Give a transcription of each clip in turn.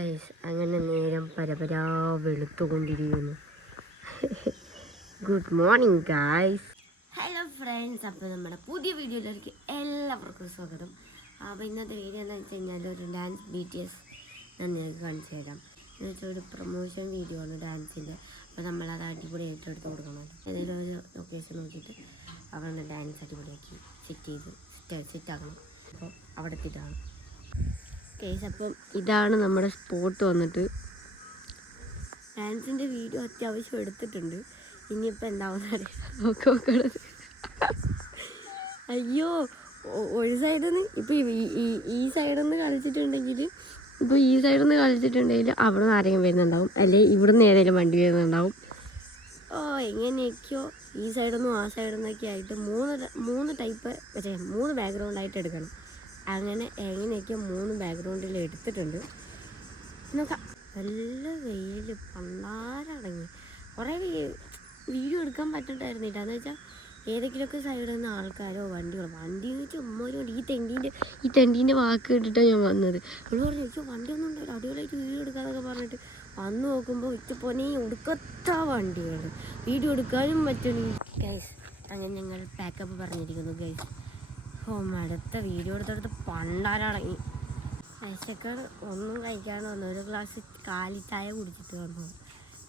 അങ്ങനെ നേരം പരപരാ വെളുത്തുകൊണ്ടിരിക്കുന്നു. Good morning guys. Hello friends, അപ്പോൾ നമ്മുടെ പുതിയ വീഡിയോയിലേക്ക് എല്ലാവർക്കും സ്വാഗതം. അപ്പോൾ ഇന്നത്തെ വീഡിയോ എന്താണെന്ന് വെച്ച് കഴിഞ്ഞാൽ ഒരു ഡാൻസ് BTS ഞാൻ നിങ്ങൾക്ക് കാണിച്ചു തരാം. എന്ന് വെച്ചാൽ ഒരു പ്രൊമോഷൻ വീഡിയോ ആണ് ഡാൻസിൻ്റെ. അപ്പോൾ നമ്മളത് അടിപൊളി ഏറ്റെടുത്ത് കൊടുക്കണം. ഏതെങ്കിലും ഒരു ലൊക്കേഷൻ നോക്കിയിട്ട് അവിടെ ഡാൻസ് അടിപൊളിയാക്കി സെറ്റാക്കണം. അപ്പോൾ അവിടെ എത്തിയിട്ടാണ് കേസ്. അപ്പം ഇതാണ് നമ്മുടെ സ്പോട്ട് വന്നിട്ട്. ഡാൻസിൻ്റെ വീഡിയോ അത്യാവശ്യം എടുത്തിട്ടുണ്ട്. ഇനിയിപ്പോൾ എന്താവുന്ന നോക്കണത്. അയ്യോ, ഒരു സൈഡിൽ നിന്ന് ഇപ്പോൾ ഈ സൈഡിൽ നിന്ന് കളിച്ചിട്ടുണ്ടെങ്കിൽ അവിടെ നിന്ന് ആരെങ്കിലും വരുന്നുണ്ടാവും, അല്ലെങ്കിൽ ഇവിടെ നിന്ന് ഏതെങ്കിലും വണ്ടി വരുന്നുണ്ടാവും. എങ്ങനെയൊക്കെയോ ഈ സൈഡിൽ നിന്നും ആ സൈഡിൽ നിന്നൊക്കെ ആയിട്ട് മൂന്ന് ടൈപ്പ് മൂന്ന് ബാക്ക്ഗ്രൗണ്ടായിട്ട് എടുക്കണം. അങ്ങനെ എങ്ങനെയൊക്കെ 3 ബാക്ക്ഗ്രൗണ്ടിൽ എടുത്തിട്ടുണ്ട്. നോക്കാം. നല്ല വെയിൽ പണ്ടാരടങ്ങി. കുറേ വീഡിയോ എടുക്കാൻ പറ്റണ്ടായിരുന്നില്ല. എന്ന് വെച്ചാൽ ഏതെങ്കിലുമൊക്കെ സൈഡിൽ നിന്ന് ആൾക്കാരോ വണ്ടി വെച്ചാൽ ഉമ്മോരുണ്ട്. ഈ തെണ്ടീൻ്റെ വാക്ക് കേട്ടിട്ടാണ് ഞാൻ വന്നത്. അവൾ പറഞ്ഞു വെച്ചാൽ വണ്ടിയൊന്നും ഉണ്ടാവില്ല, അടിപൊളിയായിട്ട് വീഡിയോ എടുക്കാന്നൊക്കെ പറഞ്ഞിട്ട് വന്ന് നോക്കുമ്പോൾ പൊന്നെ ഒടുക്കത്ത വണ്ടികൾ, വീഡിയോ എടുക്കാനും പറ്റുന്നു ഗൈസ്. അങ്ങനെ ഞങ്ങൾ പാക്കപ്പ് പറഞ്ഞിരിക്കുന്നു ഗൈസ്. അടുത്ത വീഡിയോ എടുത്തെടുത്ത് പണ്ടാരടങ്ങി. വിശക്കാണ്, ഒന്നും കഴിക്കാണ്ട് വന്നു. ഒരു ഗ്ലാസ് കാലിച്ചായ കുടിച്ചിട്ട് വന്നു.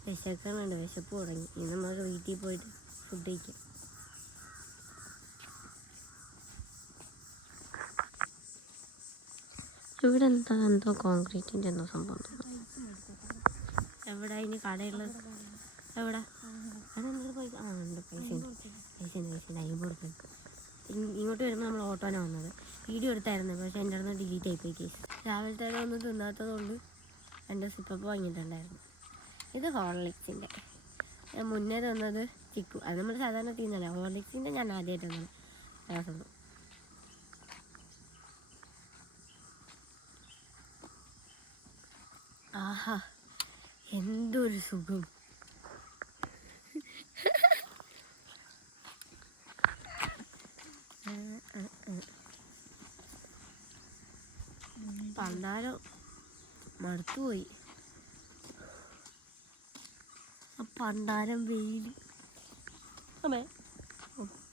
വിശക്കണുണ്ട്, വിശപ്പ് തുടങ്ങി. ഇനി നമുക്ക് വീട്ടിൽ പോയിട്ട് ഫുഡ് കഴിക്കാം. ഇവിടെ എന്തോ കോൺക്രീറ്റിൻ്റെ എന്തോ സംഭവം. എവിടെ അതിന് കടയുള്ളത്? എവിടെ? അതെന്തൊരു പൈസ? ഉണ്ട്, പൈസ അയ്യൂർ രൂപ. ഇങ്ങോട്ട് വരുമ്പോൾ നമ്മൾ ഓട്ടോനാണ് വന്നത്. വീഡിയോ എടുത്തായിരുന്നു, പക്ഷേ എൻ്റെ അടുത്ത് ഡിലീറ്റ് ആയിപ്പോയി കേസ്. രാവിലത്തെ ഒന്നും തിന്നാത്തതുകൊണ്ട് എൻ്റെ സിപ്പപ്പ് വാങ്ങിയിട്ടുണ്ടായിരുന്നു. ഇത് ഹോർലിക്സിൻ്റെ. മുന്നേ തന്നത് ചിക്കു. അത് നമ്മൾ സാധാരണ തിന്നല്ല. ഹോർലിക്സിൻ്റെ ഞാൻ ആദ്യമായിട്ട് തന്നത്. രസം. ആഹാ, എന്തൊരു സുഖം. പണ്ടാരം മടുത്തുപോയി. പണ്ടാരം വെയിൽ.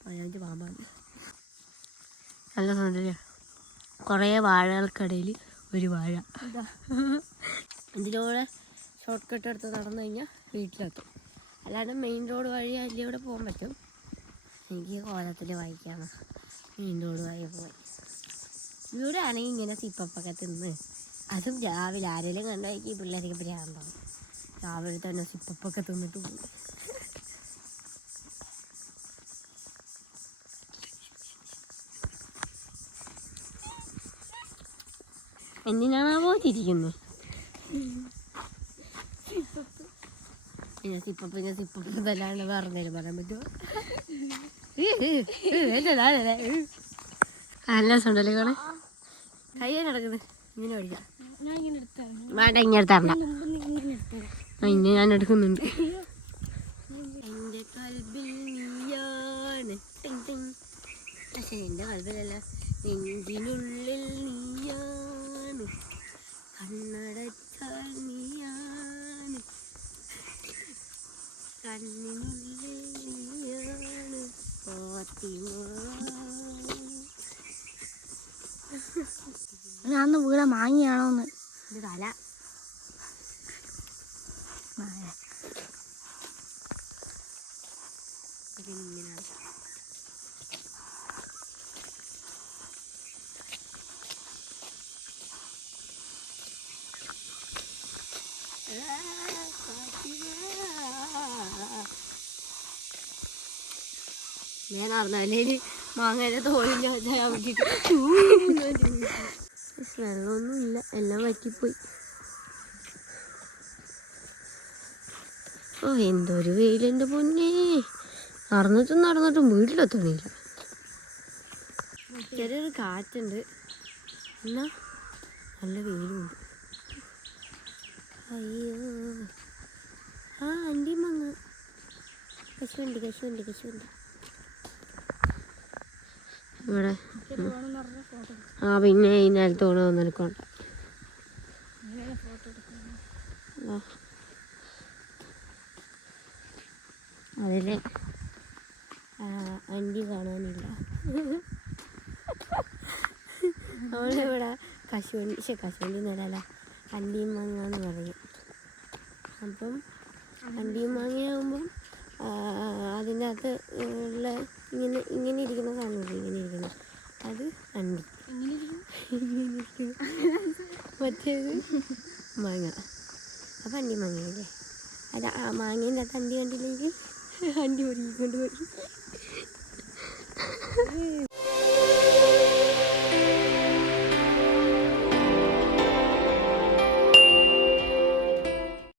പതിനഞ്ച് പാമ്പാണ്. നല്ല സൗന്ദര്യ. കുറേ വാഴകൾക്കിടയിൽ ഒരു വാഴ. ഇതിലൂടെ ഷോർട്ട് കട്ട് എടുത്ത് നടന്നു കഴിഞ്ഞാൽ വീട്ടിലെത്തും. അല്ലാണ്ട് മെയിൻ റോഡ് വഴി അതിലൂടെ പോകാൻ പറ്റും. എനിക്ക് കോലത്തിൽ വായിക്കാണ് മെയിൻ റോഡ് വഴി പോയി. ഇവിടെ ആണെങ്കിൽ ഇങ്ങനെ സിപ്പപ്പൊക്കെ തിന്ന്, അതും രാവിലെ ആരെങ്കിലും കണ്ടുപോയി പിള്ളേർക്ക് പ്രാന്താവും. രാവിലെ തന്നെ സിപ്പപ്പൊക്കെ തിന്നിട്ട് പോകും. എന്തിനാണാവോ ചിരിക്കുന്നത്? സിപ്പപ്പ് ഇതല്ലാണ്ട് വേറെ എന്തെങ്കിലും പറയാൻ പറ്റുമോ? നല്ല സുണ്ടല്ലേ കാണാൻ. കയ്യാൻ നടക്കുന്നത് ഇങ്ങനെ പഠിക്കാം. വേണ്ട, ഇങ്ങനെ എടുത്താറണ്ട. ഇങ്ങനെ ഞാൻ എടുക്കുന്നുണ്ട്. എൻ്റെ കൽബിൽ നീയാണ്, പക്ഷെ എൻ്റെ കൽബിലല്ല, നെഞ്ചിനുള്ളിൽ നീയാണ്, കണ്ണടച്ചാൽ നീയാണ്, കണ്ണിനുള്ളിൽ നീയാണ് ഫാത്തിമ. ഞാൻ വീട മാങ്ങിയാണോന്ന് ഇത് തല. ഇതിങ്ങനെയാണ്. ഞാൻ അറിഞ്ഞാലേ മാങ്ങയുടെ തോലിൻ്റെ വെച്ചാൽ വെള്ളമൊന്നുമില്ല, എല്ലാം വറ്റിപ്പോയി. എന്തൊരു വെയിലെൻ്റെ പൊന്നേ. നടന്നിട്ടും വീട്ടിലെത്തണില്ല. ചെറിയൊരു കാറ്റുണ്ട്, എന്നാ നല്ല വെയിലുണ്ട്. അയ്യോ, അണ്ടി മങ്ങ കശുവണ്ടി ഇവിടെ. പിന്നെ ഈ നിലത്തോടെ നിൽക്കണ്ട. അതിൽ അണ്ടി കാണാനില്ല. നമ്മളിവിടെ കശുവണ്ടി നിലല്ല അണ്ടിയും മാങ്ങ എന്ന് പറയും. അപ്പം അണ്ടിയും മാങ്ങയാകുമ്പം അതിൻ്റെ അകത്ത് ഉള്ള ഇങ്ങനെ ഇരിക്കുന്ന സാധനമില്ല, ഇങ്ങനെ ഇരിക്കണം, അത് അണ്ടി. മറ്റേത് മാങ്ങ. അപ്പം അണ്ടി മാങ്ങയല്ലേ. അത് ആ മാങ്ങേൻ്റെ അകത്ത് അണ്ടി കണ്ടില്ലെങ്കിൽ അണ്ടി ഒരുക്കിക്കൊണ്ട് പോയി.